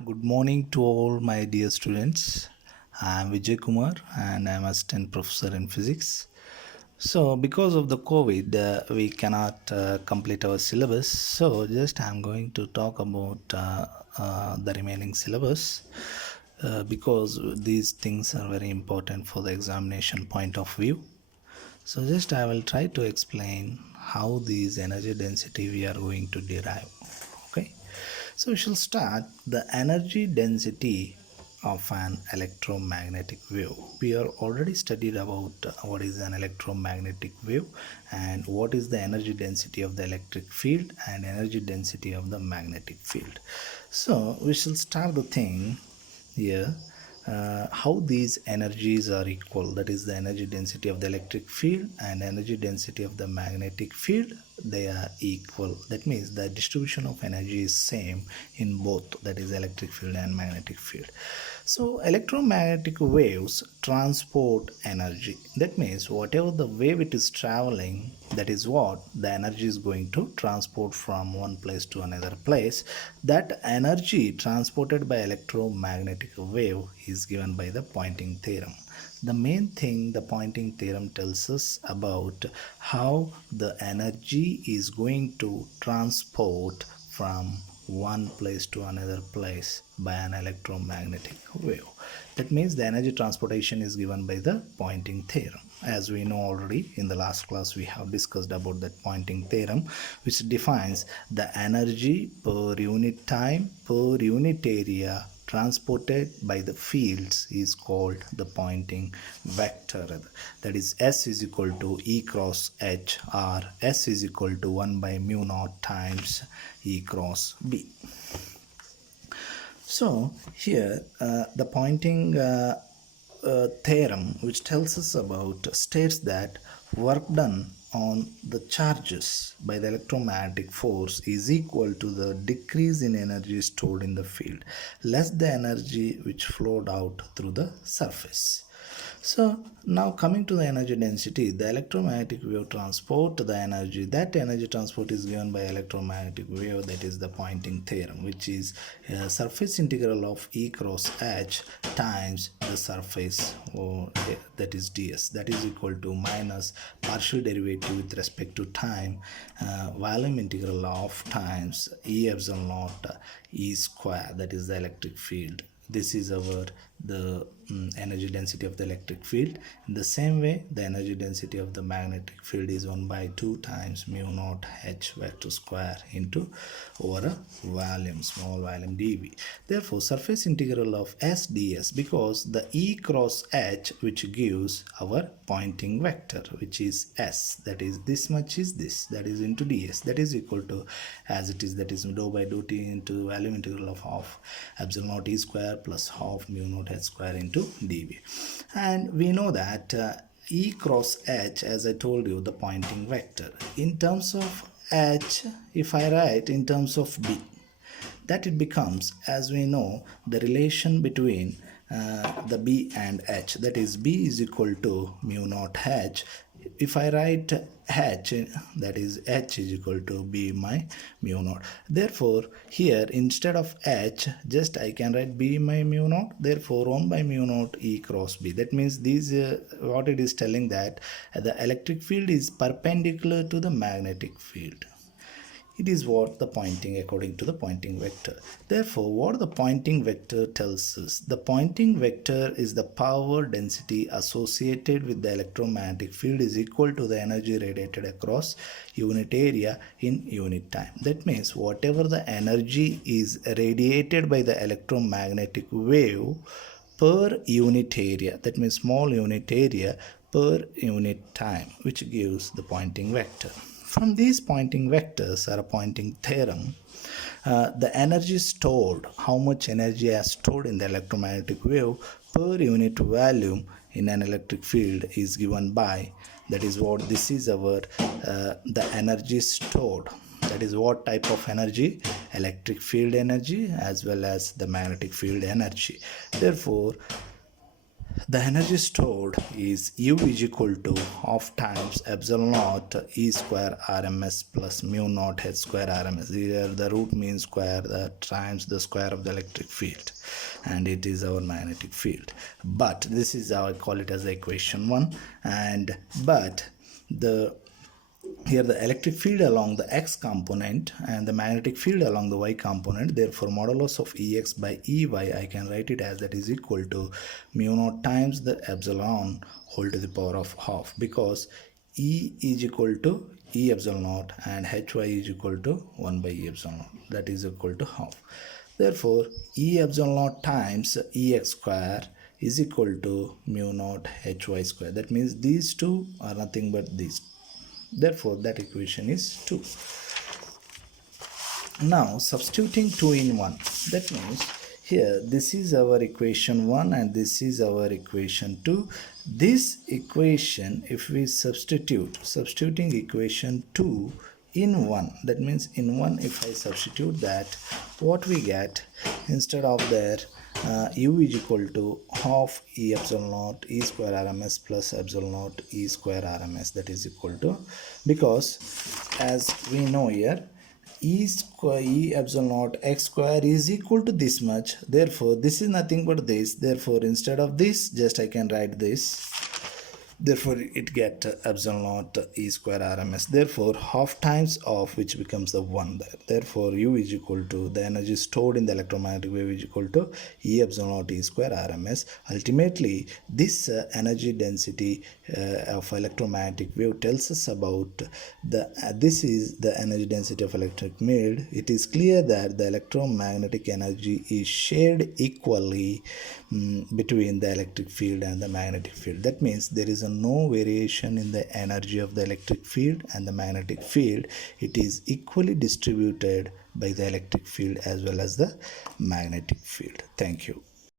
Good morning to all my dear students. I am Vijay Kumar and I am assistant professor in physics. So, because of the COVID, we cannot complete our syllabus. So, just I am going to talk about the remaining syllabus because these things are very important for the examination point of view. So, just I will try to explain how these energy density we are going to derive. Okay. So we shall start the energy density of an electromagnetic wave. We are already studied about what is an electromagnetic wave and what is the energy density of the electric field and energy density of the magnetic field. So we shall start the thing here, how these energies are equal, that is the energy density of the electric field and energy density of the magnetic field, they are equal. That means the distribution of energy is same in both, that is electric field and magnetic field. So electromagnetic waves transport energy. That means whatever the wave it is traveling, that is what the energy is going to transport from one place to another place. That energy transported by electromagnetic wave is given by the Poynting theorem. The main thing the Poynting theorem tells us about how the energy is going to transport from one place to another place by an electromagnetic wave. That means the energy transportation is given by the Poynting theorem. As we know already in the last class, we have discussed about that Poynting theorem, which defines the energy per unit time per unit area transported by the fields is called the Poynting vector. That is, S is equal to E cross H, or S is equal to 1 by mu naught times E cross B. So here the Poynting theorem, which tells us about, states that work done on the charges by the electromagnetic force is equal to the decrease in energy stored in the field less the energy which flowed out through the surface. So now coming to the energy density, the electromagnetic wave transport the energy. That energy transport is given by electromagnetic wave, that is the Poynting theorem, which is surface integral of E cross H times the surface, or that is ds, that is equal to minus partial derivative with respect to time, volume integral of times E epsilon naught E square, that is the electric field. This is our the energy density of the electric field. In the same way, the energy density of the magnetic field is 1 by 2 times mu naught H vector square into over a volume, small volume dv. Therefore, surface integral of S ds, because the E cross H, which gives our Poynting vector, which is S, that is this much is this, that is into ds, that is equal to, as it is, that is dou by dou t into volume integral of half epsilon naught E square plus half mu naught H square into dv. And we know that E cross H, as I told you, the Poynting vector, in terms of H, if I write in terms of B, that it becomes, as we know, the relation between the B and H, that is B is equal to mu naught H. If I write H, that is H is equal to B my mu naught. Therefore, here instead of H, just I can write B my mu naught. Therefore, 1 by mu naught E cross B. That means these, what it is telling, that the electric field is perpendicular to the magnetic field. It is what the Poynting, according to the Poynting vector. Therefore, what the Poynting vector tells us, the Poynting vector is the power density associated with the electromagnetic field is equal to the energy radiated across unit area in unit time. That means whatever the energy is radiated by the electromagnetic wave per unit area, that means small unit area per unit time, which gives the Poynting vector. From these Poynting vectors, or a Poynting theorem, the energy stored, how much energy is stored in the electromagnetic wave per unit volume in an electric field is given by, that is what this is our the energy stored. That is what type of energy? Electric field energy as well as the magnetic field energy. Therefore, The energy stored is U is equal to half times epsilon naught E square RMS plus mu naught H square RMS. Here the root means square times the square of the electric field, and it is our magnetic field. But this is how I call it as equation 1. And but the here the electric field along the x component and the magnetic field along the y component, therefore modulus of Ex by Ey I can write it as that is equal to mu naught times the epsilon whole to the power of half, because E is equal to E epsilon naught and Hy is equal to 1 by E epsilon naught, that is equal to half. Therefore E epsilon naught times Ex square is equal to mu naught Hy square. That means these two are nothing but these. Therefore, that equation is 2. Now, substituting 2 in 1. That means here this is our equation 1 and this is our equation 2. This equation, if we substituting equation 2 in 1, that means in 1 if I substitute that, what we get instead of there U is equal to half E epsilon naught E square RMS plus epsilon naught E square RMS, that is equal to, because as we know here E square E epsilon naught x square is equal to this much, therefore this is nothing but this, therefore instead of this just I can write this, therefore it get epsilon naught E square RMS, therefore half times of which becomes the 1 there, therefore U is equal to the energy stored in the electromagnetic wave is equal to E epsilon naught E square RMS. Ultimately this energy density of electromagnetic wave tells us about the this is the energy density of electric field. It is clear that the electromagnetic energy is shared equally between the electric field and the magnetic field. That means there is no variation in the energy of the electric field and the magnetic field. It is equally distributed by the electric field as well as the magnetic field. Thank you.